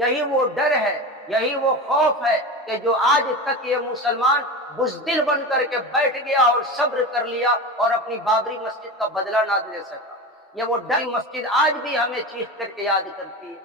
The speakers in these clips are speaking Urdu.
یہی وہ ڈر ہے، یہی وہ خوف ہے کہ جو آج تک یہ مسلمان بزدل بن کر کے بیٹھ گیا اور صبر کر لیا اور اپنی بابری مسجد کا بدلہ نہ دے سکا۔ یہ وہ ڈر مسجد آج بھی ہمیں چیخ کر کے یاد کرتی ہے۔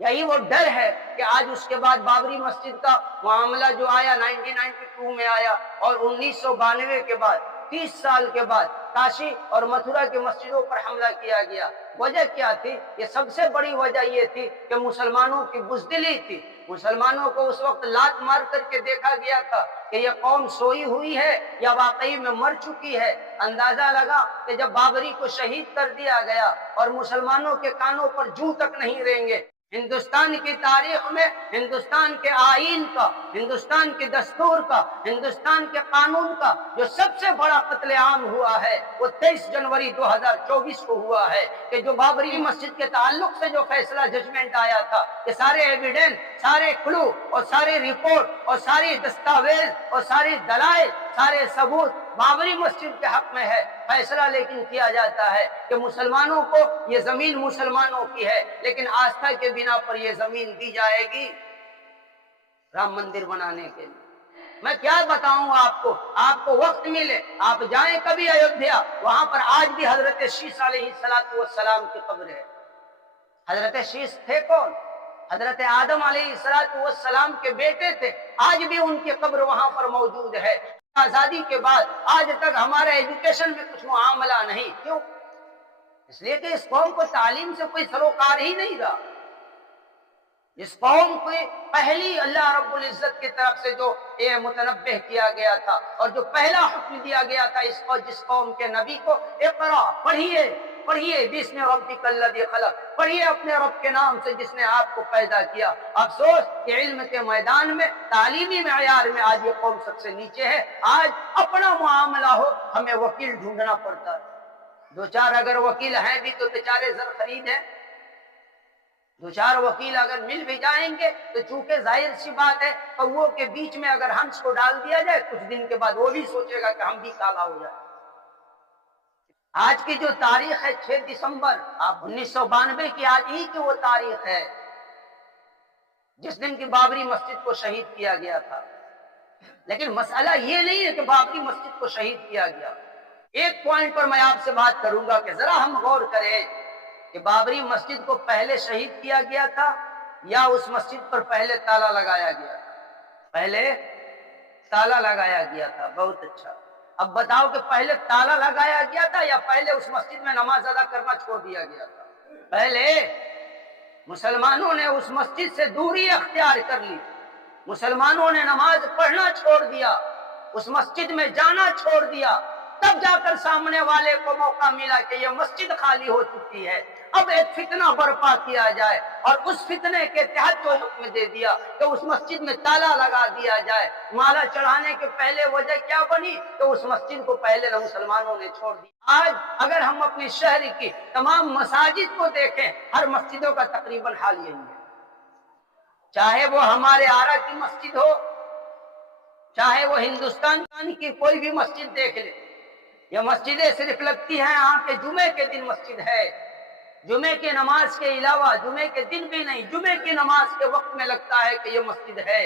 یہی وہ ڈر ہے کہ آج اس کے بعد بابری مسجد کا معاملہ جو آیا 1992 میں آیا، اور 1992 کے بعد 30 سال کے بعد کاشی اور متھرا کی مسجدوں پر حملہ کیا گیا۔ وجہ کیا تھی؟ یہ سب سے بڑی وجہ یہ تھی کہ مسلمانوں کی بزدلی تھی۔ مسلمانوں کو اس وقت لات مار کر کے دیکھا گیا تھا کہ یہ قوم سوئی ہوئی ہے یا واقعی میں مر چکی ہے۔ اندازہ لگا کہ جب بابری کو شہید کر دیا گیا اور مسلمانوں کے کانوں پر جوں تک نہیں رہیں گے، ہندوستان کی تاریخ میں ہندوستان کے آئین کا، ہندوستان کے دستور کا، ہندوستان کے قانون کا جو سب سے بڑا قتل عام ہوا ہے وہ 23 جنوری 2024 کو ہوا ہے، کہ جو بابری مسجد کے تعلق سے جو فیصلہ ججمنٹ آیا تھا کہ سارے ایویڈنس، سارے کلو اور ساری رپورٹ اور ساری دستاویز اور ساری دلائل، سارے ثبوت بابری مسجد کے حق میں ہے، فیصلہ لیکن کیا جاتا ہے کہ مسلمانوں کو یہ زمین مسلمانوں کی ہے، لیکن آستھا کے بنا پر یہ زمین دی جائے گی رام مندر بنانے کے لیے۔ میں کیا بتاؤں آپ کو وقت ملے آپ جائیں کبھی ایودھیا، وہاں پر آج بھی حضرت شیش علیہ السلام کی قبر ہے۔ حضرت شیش تھے کون؟ حضرت آدم علیہ السلام کے بیٹے تھے، آج بھی ان کی قبر وہاں پر موجود ہے۔ آزادی کے بعد آج تک ہمارے ایجوکیشن میں کچھ معاملہ نہیں، کیوں؟ اس لیے کہ اس قوم کو تعلیم سے کوئی سروکار ہی نہیں رہا۔ اس قوم کو پہلی اللہ رب العزت کی طرف سے جو متنبہ کیا گیا تھا اور جو پہلا حکم دیا گیا تھا جس قوم کے نبی کو، اقرا، پڑھیے بسم ربک الذی خلق، پڑھیے اپنے رب کے نام سے جس نے آپ کو پیدا کیا۔ افسوس کہ علم کے میدان میں، تعلیمی معیار میں آج یہ قوم سب سے نیچے ہے۔ آج اپنا معاملہ ہو ہمیں وکیل ڈھونڈنا پڑتا ہے۔ دو چار اگر وکیل ہیں بھی تو بیچارے زر خرید ہیں، دو چار وکیل اگر مل بھی جائیں گے تو چونکہ ظاہر سی بات ہے کوؤں کے بیچ میں اگر ہنس کو ڈال دیا جائے کچھ دن کے بعد وہ بھی سوچے گا کہ ہم بھی کالا ہو جائے۔ آج کی جو تاریخ ہے 6 دسمبر 1992 کی، آج ہی کی وہ تاریخ ہے جس دن کی بابری مسجد کو شہید کیا گیا تھا۔ لیکن مسئلہ یہ نہیں ہے کہ بابری مسجد کو شہید کیا گیا۔ ایک پوائنٹ پر میں آپ سے بات کروں گا کہ ذرا ہم غور کریں کہ بابری مسجد کو پہلے شہید کیا گیا تھا یا اس مسجد پر پہلے تالا لگایا گیا تھا؟ پہلے تالا لگایا گیا تھا۔ بہت اچھا، اب بتاؤ کہ پہلے تالا لگایا گیا تھا یا پہلے اس مسجد میں نماز ادا کرنا چھوڑ دیا گیا تھا؟ پہلے مسلمانوں نے اس مسجد سے دوری اختیار کر لی، مسلمانوں نے نماز پڑھنا چھوڑ دیا، اس مسجد میں جانا چھوڑ دیا، تب جا کر سامنے والے کو موقع ملا کہ یہ مسجد خالی ہو چکی ہے، اب ایک فتنہ برپا کیا جائے، اور اس فتنے کے تحت جو حکم دے دیا کہ اس مسجد میں تالا لگا دیا جائے۔ مالا چڑھانے کے پہلے وجہ کیا بنی؟ تو اس مسجد کو پہلے مسلمانوں نے چھوڑ دیا۔ آج اگر ہم اپنی شہر کی تمام مساجد کو دیکھیں، ہر مسجدوں کا تقریباً حال یہی ہے، چاہے وہ ہمارے آرا کی مسجد ہو، چاہے وہ ہندوستان کی کوئی بھی مسجد دیکھ لے، یہ مسجدیں صرف لگتی ہیں ہاں کہ جمعے کے دن مسجد ہے، جمعے کی نماز کے علاوہ جمعے کے دن بھی نہیں، جمعے کی نماز کے وقت میں لگتا ہے کہ یہ مسجد ہے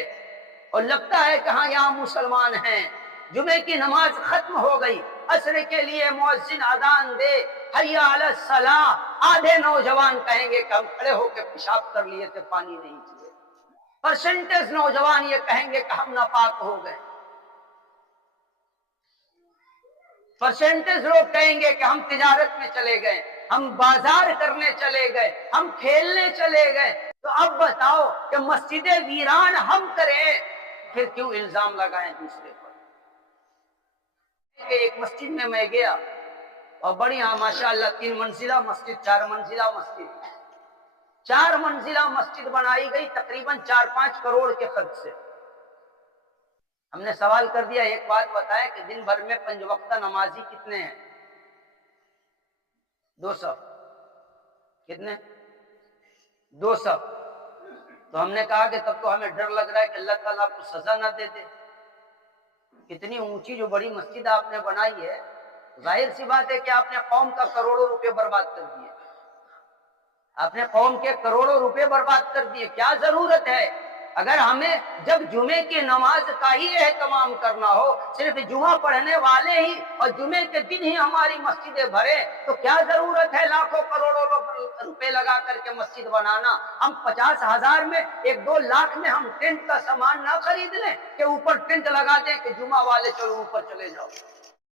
اور لگتا ہے کہ ہاں یہاں مسلمان ہیں۔ جمعے کی نماز ختم ہو گئی، عصر کے لیے مؤذن اذان دے حی علی الصلاۃ، آدھے نوجوان کہیں گے کہ ہم کھڑے ہو کے پیشاب کر لیے تھے، پانی نہیں پیے۔ پرسنٹیج نوجوان یہ کہیں گے کہ ہم ناپاک ہو گئے، پرسنٹیج لوگ کہیں گے کہ ہم تجارت میں چلے گئے، ہم بازار کرنے چلے گئے، ہم کھیلنے چلے گئے۔ تو اب بتاؤ کہ مسجد ویران ہم کریں، پھر کیوں الزام لگائیں دوسرے پر؟ کہ ایک مسجد میں گیا اور بڑی ماشاءاللہ 3 منزلہ مسجد، 4 منزلہ مسجد، 4 منزلہ مسجد بنائی گئی تقریباً 4-5 کروڑ کے خرچ سے۔ ہم نے سوال کر دیا، ایک بات بتائیں کہ دن بھر میں 5 وقتہ نمازی کتنے ہیں؟ 200۔ کتنے؟ 200۔ تو ہم نے کہا کہ تب تو ہمیں ڈر لگ رہا ہے کہ اللہ تعالیٰ کو سزا نہ دے دے، کتنی اونچی جو بڑی مسجد آپ نے بنائی ہے، ظاہر سی بات ہے کہ آپ نے قوم کا کروڑوں روپے برباد کر دیے۔ آپ نے قوم کے کروڑوں روپے برباد کر دیے، کیا ضرورت ہے؟ اگر ہمیں جب جمعے کی نماز کا ہی اہتمام کرنا ہو، صرف جمعہ پڑھنے والے ہی اور جمعے کے دن ہی ہماری مسجدیں بھرے، تو کیا ضرورت ہے لاکھوں کروڑوں روپے لگا کر کے مسجد بنانا؟ ہم 50,000 میں 1-2 لاکھ میں ہم ٹینٹ کا سامان نہ خرید لیں کہ اوپر ٹینٹ لگا دیں کہ جمعہ والے چلو اوپر چلے جاؤ،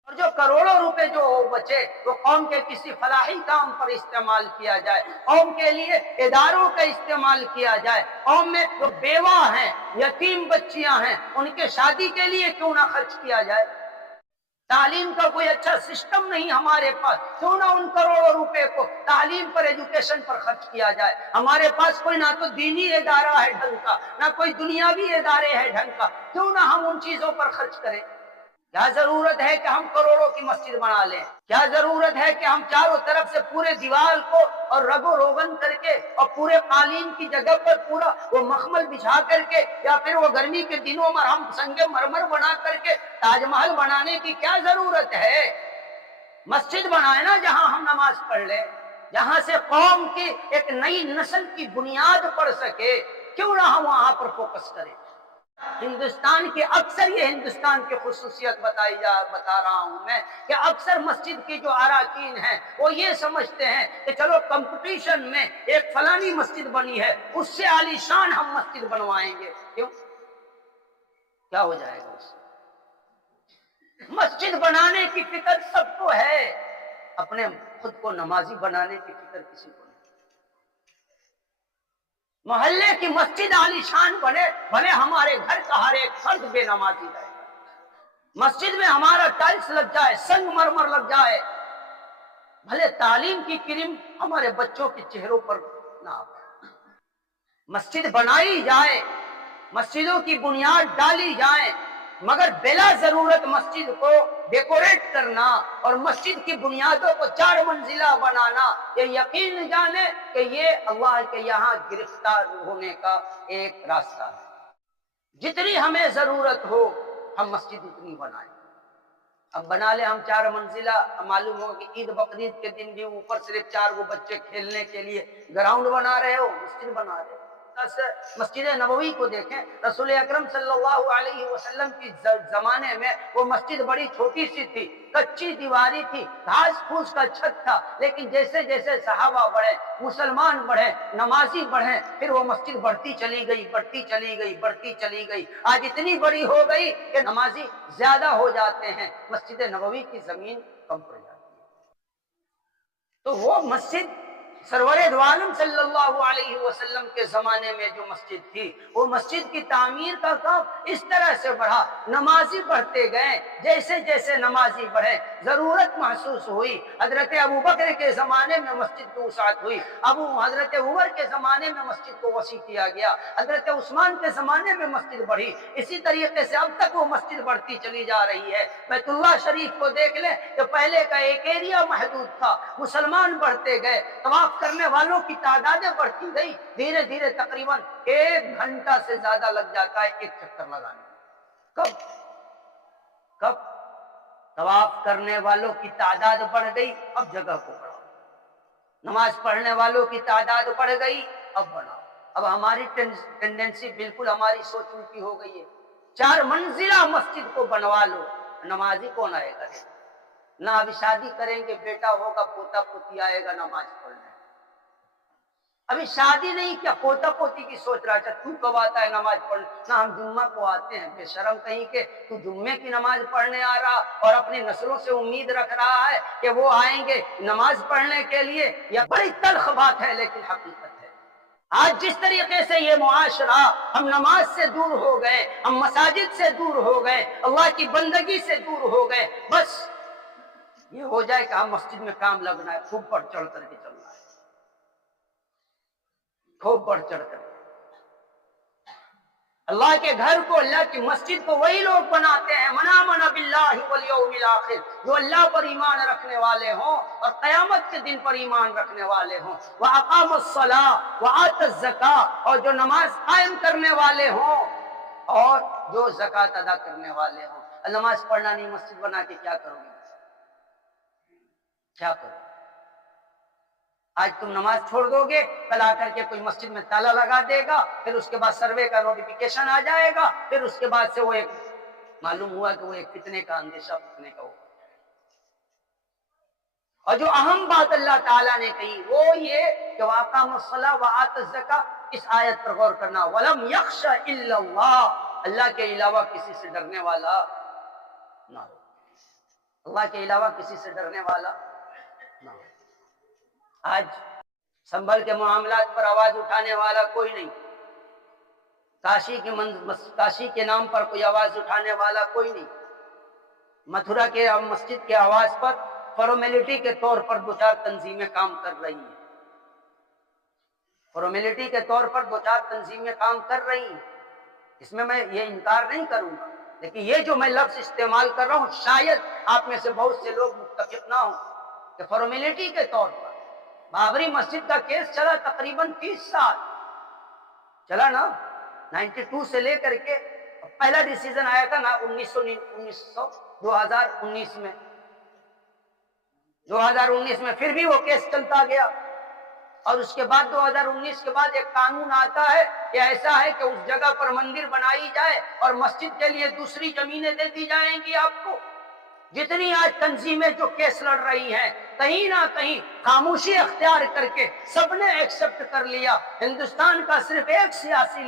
اور جو کروڑوں روپے جو بچے وہ قوم کے کسی فلاحی کام پر استعمال کیا جائے، قوم کے لیے اداروں کا استعمال کیا جائے، قوم میں جو بیوہ ہیں، یتیم بچیاں ہیں، ان کے شادی کے لیے کیوں نہ خرچ کیا جائے؟ تعلیم کا کوئی اچھا سسٹم نہیں ہمارے پاس، کیوں نہ ان کروڑوں روپے کو تعلیم پر، ایجوکیشن پر خرچ کیا جائے؟ ہمارے پاس کوئی نہ تو دینی ادارہ ہے ڈھنگ کا، نہ کوئی دنیاوی ادارے ہیں ڈھنگ کا، کیوں نہ ہم ان چیزوں پر خرچ کریں؟ کیا ضرورت ہے کہ ہم کروڑوں کی مسجد بنا لیں؟ کیا ضرورت ہے کہ ہم چاروں طرف سے پورے دیوار کو اور رگ و روغن کر کے اور پورے قالین کی جگہ پر پورا وہ مخمل بچھا کر کے، یا پھر وہ گرمی کے دنوں میں ہم سنگ مرمر بنا کر کے تاج محل بنانے کی کیا ضرورت ہے؟ مسجد بنائے نا جہاں ہم نماز پڑھ لیں، جہاں سے قوم کی ایک نئی نسل کی بنیاد پڑ سکے، کیوں نہ ہم وہاں پر فوکس کریں؟ ہندوستان کی اکثر، یہ ہندوستان کی خصوصیت بتا رہا ہوں میں، کہ اکثر مسجد کی جو اراکین ہیں وہ یہ سمجھتے ہیں کہ چلو کمپٹیشن میں ایک فلانی مسجد بنی ہے، اس سے عالی شان ہم مسجد بنوائیں گے۔ کیوں؟ کیا ہو جائے گا اس سے؟ مسجد بنانے کی فکر سب کو ہے، اپنے خود کو نمازی بنانے کی فکر کسی کو نہیں۔ محلے کی مسجد عالی شان بنے، بھلے ہمارے گھر کا ہر ایک فرد بے نمازی رہے، مسجد میں ہمارا ٹائلس لگ جائے، سنگ مرمر لگ جائے، بھلے تعلیم کی کریم ہمارے بچوں کے چہروں پر نہ آئے، مسجد بنائی جائے، مسجدوں کی بنیاد ڈالی جائے، مگر بلا ضرورت مسجد کو ڈیکوریٹ کرنا اور مسجد کی بنیادوں کو 4 منزلہ بنانا، یہ یقین جانے کہ یہ اللہ کے یہاں گرفتار ہونے کا ایک راستہ ہے۔ جتنی ہمیں ضرورت ہو ہم مسجد اتنی بنائیں۔ اب بنا لے ہم 4 منزلہ، معلوم ہو کہ عید بقرعید کے دن بھی اوپر صرف 4 وہ بچے کھیلنے کے لیے گراؤنڈ بنا رہے ہو، مسجد بنا رہے ہو۔ مسجد نبوی کو دیکھیں، رسول اکرم صلی اللہ علیہ وسلم کی زمانے میں وہ مسجد بڑی چھوٹی سی تھی، کچی دیواری تھی، گھاس پھوس کا چھت تھا، لیکن جیسے جیسے صحابہ بڑھے، مسلمان بڑھے، نمازی بڑھے، پھر وہ مسجد بڑھتی چلی گئی، بڑھتی چلی گئی، بڑھتی چلی گئی، آج اتنی بڑی ہو گئی کہ نمازی زیادہ ہو جاتے ہیں، مسجد نبوی کی زمین کم پڑ جاتی ہے۔ تو وہ مسجد سرور دو عالم صلی اللہ علیہ وسلم کے زمانے میں جو مسجد تھی، وہ مسجد کی تعمیر کا کام اس طرح سے بڑھا، نمازی بڑھتے گئے، جیسے جیسے نمازی بڑھے ضرورت محسوس ہوئی، حضرت ابوبکر کے زمانے میں مسجد کی وسعت ہوئی، حضرت عمر کے زمانے میں مسجد کو وسیع کیا گیا، حضرت عثمان کے زمانے میں مسجد بڑھی، اسی طریقے سے اب تک وہ مسجد بڑھتی چلی جا رہی ہے۔ بیت اللہ شریف کو دیکھ لیں کہ پہلے کا ایک ایریا محدود تھا، مسلمان بڑھتے گئے، طواف کرنے والوں کی تعدادیں بڑھتی گئی، دھیرے دھیرے تقریباً 1 گھنٹہ سے زیادہ لگ جاتا ہے ایک چکر لگانے میں۔ کب طواف کرنے والوں کی تعداد بڑھ گئی، اب جگہ کو بڑھاؤ، نماز پڑھنے والوں کی تعداد بڑھ گئی، اب بڑھاؤ۔ اب ہماری ٹینڈنسی بالکل، ہماری سوچ الٹی ہو گئی ہے، 4 منزلہ مسجد کو بنوا لو، نمازی کون آئے گا؟ نہ ابھی شادی کریں گے، بیٹا ہوگا، پوتا پوتی آئے گا نماز پڑھنے، ابھی شادی نہیں کیا پوتا پوتی کی سوچ رہا ہے، تو کب آتا ہے نماز پڑھنے؟ نہ ہم جمعہ کو آتے ہیں، بے شرم کہیں کہ تو جمعے کی نماز پڑھنے آ رہا اور اپنی نسلوں سے امید رکھ رہا ہے کہ وہ آئیں گے نماز پڑھنے کے لیے۔ یہ بڑی تلخ بات ہے لیکن حقیقت ہے۔ آج جس طریقے سے یہ معاشرہ، ہم نماز سے دور ہو گئے، ہم مساجد سے دور ہو گئے، اللہ کی بندگی سے دور ہو گئے، بس یہ ہو جائے کہ ہم مسجد میں کام لگنا ہے، خوب بڑھ چڑھ کر کے چلنا ہے، خوب بڑھ چڑھ کر کے۔ اللہ کے گھر کو، اللہ کی مسجد کو وہی لوگ بناتے ہیں، من آمن باللہ والیوم الآخر، جو اللہ پر ایمان رکھنے والے ہوں اور قیامت کے دن پر ایمان رکھنے والے ہوں، وَأَقَامَ الصَّلَاةَ وَآتَى الزَّكَاةَ، اور جو نماز قائم کرنے والے ہوں اور جو زکوٰۃ ادا کرنے والے ہوں۔ نماز پڑھنا نہیں، مسجد بنا کے کیا کرو گے؟ کیا کرو؟ آج تم نماز چھوڑ دو گے، کل آ کر کے کوئی مسجد میں تالا لگا دے گا، پھر اس کے بعد سروے کا نوٹیفیکیشن آ جائے گا، پھر اس کے بعد سے وہ ایک معلوم ہوا کہ وہ ایک فتنے کا اندیشہ فتنے کا ہو۔ اور جو اہم بات اللہ تعالیٰ نے کہی وہ یہ کہ وَأَقَامُوا الصَّلَاةَ وَآتَوُا الزَّكَاةَ، اس آیت پر غور کرنا، وَلَمْ يَخْشَ إِلَّا اللَّهَ، اللہ کے علاوہ کسی سے ڈرنے والا نہ ہو، اللہ کے علاوہ کسی سے ڈرنے والا نہ ہو۔ آج سنبھل کے معاملات پر آواز اٹھانے والا کوئی نہیں، کاشی کے نام پر کوئی آواز اٹھانے والا کوئی نہیں، متھرا کے مسجد کے آواز پر فارمیلٹی کے طور پر دو چار تنظیمیں کام کر رہی ہیں، فارمیلٹی کے طور پر دو چار تنظیمیں کام کر رہی ہیں، اس میں یہ انکار نہیں کروں گا، لیکن یہ جو میں لفظ استعمال کر رہا ہوں شاید آپ میں سے بہت سے لوگ متفق نہ ہوں کہ فارمیلٹی کے طور پر بابری مسجد کا کیس چلا تقریباً 30 سال چلا نا، 92 سے لے کر کے پہلا ڈیسیزن آیا تھا نا 2019 میں، 2019 میں پھر بھی وہ کیس چلتا گیا، اور اس کے بعد 2019 کے بعد ایک قانون آتا ہے کہ ایسا ہے کہ اس جگہ پر مندر بنائی جائے اور مسجد کے لیے دوسری زمینیں دے دی جائیں گی آپ کو۔ جتنی آج تنظیمیں جو کیس لڑ رہی ہیں کہیں نہ کہیں خاموشی اختیار کر کے سب نے ایکسپٹ کر لیا، ہندوستان کا صرف ایک سیاسی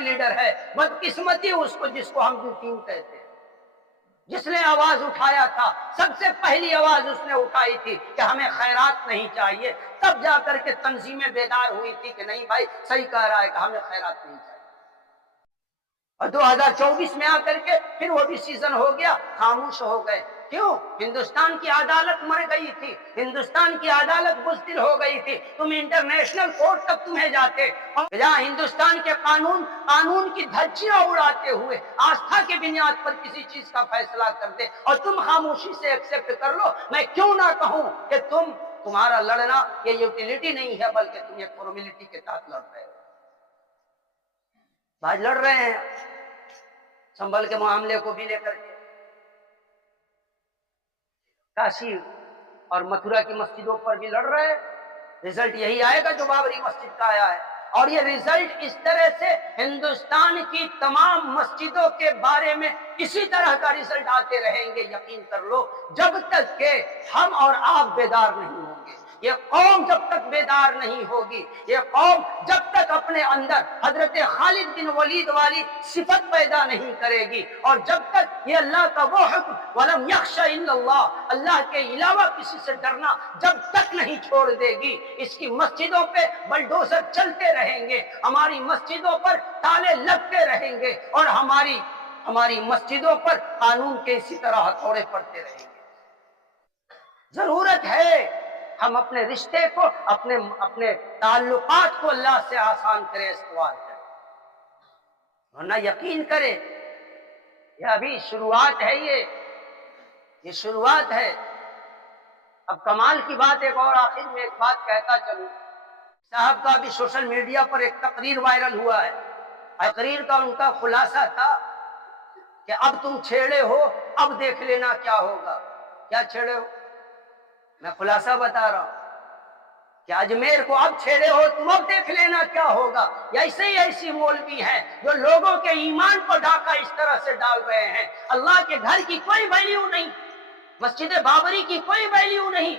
لیڈر ہے، بدقسمتی اس کو جس کو ہم یتیم کہتے ہیں، جس نے آواز اٹھایا تھا، سب سے پہلی آواز اس نے اٹھائی تھی کہ ہمیں خیرات نہیں چاہیے، تب جا کر کے تنظیمیں بیدار ہوئی تھی کہ نہیں بھائی صحیح کہہ رہا ہے کہ ہمیں خیرات نہیں چاہیے، اور 2024 میں آ کر کے پھر وہ ڈیسیزن ہو گیا، خاموش ہو گئے۔ کیوں؟ ہندوستان کی عدالت مر گئی تھی، ہندوستان کی عدالت بزدل ہو گئی تھی، تم انٹرنیشنل کورٹ تک تمہیں جاتے، جہاں ہندوستان کے قانون کی دھجیاں اڑاتے ہوئے آستھا کے بنیاد پر کسی چیز کا فیصلہ کر دے اور تم خاموشی سے ایکسپٹ کر لو۔ میں کیوں نہ کہوں کہ تمہارا لڑنا یہ یوٹیلیٹی نہیں ہے بلکہ تم ایک فارمیلٹی کے تحت لڑ رہے ہو۔ آج لڑ رہے ہیں سنبھل کے معاملے کو بھی لے کر کے، کاشی اور متھرا کی مسجدوں پر بھی لڑ رہے ہیں، رزلٹ یہی آئے گا جو بابری مسجد کا آیا ہے، اور یہ رزلٹ اس طرح سے ہندوستان کی تمام مسجدوں کے بارے میں اسی طرح کا رزلٹ آتے رہیں گے، یقین کر لو، جب تک کہ ہم اور آپ بیدار نہیں ہوں گے، یہ قوم جب تک بیدار نہیں ہوگی، یہ قوم جب تک اپنے اندر حضرت خالد بن ولید والی صفت پیدا نہیں کرے گی، اور جب تک یہ اللہ کا وہ حکم وَلَمْ يَخْشَ إِلَّا اللَّهِ، اللہ کے علاوہ کسی سے ڈرنا جب تک نہیں چھوڑ دے گی، اس کی مسجدوں پہ بلڈوزر چلتے رہیں گے، ہماری مسجدوں پر تالے لگتے رہیں گے، اور ہماری مسجدوں پر قانون کے اسی طرح ہتھوڑے پڑتے رہیں گے۔ ضرورت ہے ہم اپنے رشتے کو، اپنے تعلقات کو اللہ سے آسان کریں، استوار کریں، ورنہ یقین کریں یہ ابھی شروعات ہے، یہ شروعات ہے۔ اب کمال کی بات ایک اور آخر میں ایک بات کہتا چلوں، صاحب کا ابھی سوشل میڈیا پر ایک تقریر وائرل ہوا ہے، تقریر کا ان کا خلاصہ تھا کہ اب تم چھیڑے ہو، اب دیکھ لینا کیا ہوگا۔ کیا چھیڑے ہو؟ میں خلاصہ بتا رہا ہوں کہ اجمیر کو اب چھیڑے ہو تم، اب دیکھ لینا کیا ہوگا۔ یا ایسی مولوی ہیں جو لوگوں کے ایمان کو ڈاکہ اس طرح سے ڈال رہے ہیں، اللہ کے گھر کی کوئی ویلیو نہیں، مسجد بابری کی کوئی ویلیو نہیں،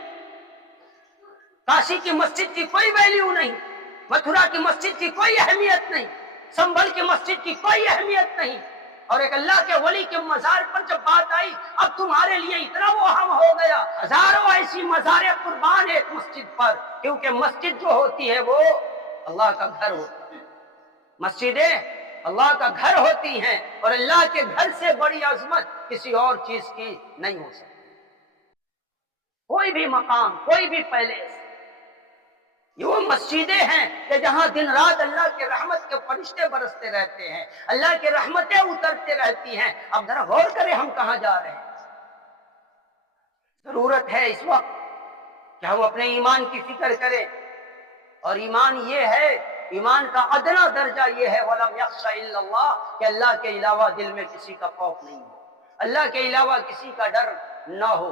کاشی کی مسجد کی کوئی ویلیو نہیں، متھرا کی مسجد کی کوئی اہمیت نہیں، سنبھل کی مسجد کی کوئی اہمیت نہیں، اور ایک اللہ کے ولی کے مزار پر جب بات آئی اب تمہارے لیے اتنا وہ اہم ہو گیا، ہزاروں ایسی مزاریں قربان ایک مسجد پر، کیونکہ مسجد جو ہوتی ہے وہ اللہ کا گھر ہوتا ہے، مسجدیں اللہ کا گھر ہوتی ہیں، اور اللہ کے گھر سے بڑی عظمت کسی اور چیز کی نہیں ہو سکتی، کوئی بھی مقام، کوئی بھی پیلیس۔ یہ وہ مسجدیں ہیں کہ جہاں دن رات اللہ کے رحمت کے فرشتے برستے رہتے ہیں، اللہ کی رحمتیں اترتے رہتی ہیں۔ اب ذرا غور کریں ہم کہاں جا رہے ہیں۔ ضرورت ہے اس وقت کہ ہم اپنے ایمان کی فکر کریں، اور ایمان یہ ہے، ایمان کا ادنا درجہ یہ ہے وَلَمْ يَخْشَ إِلَّا اللَّهِ، کہ اللہ کے علاوہ دل میں کسی کا خوف نہیں ہو، اللہ کے علاوہ کسی کا ڈر نہ ہو۔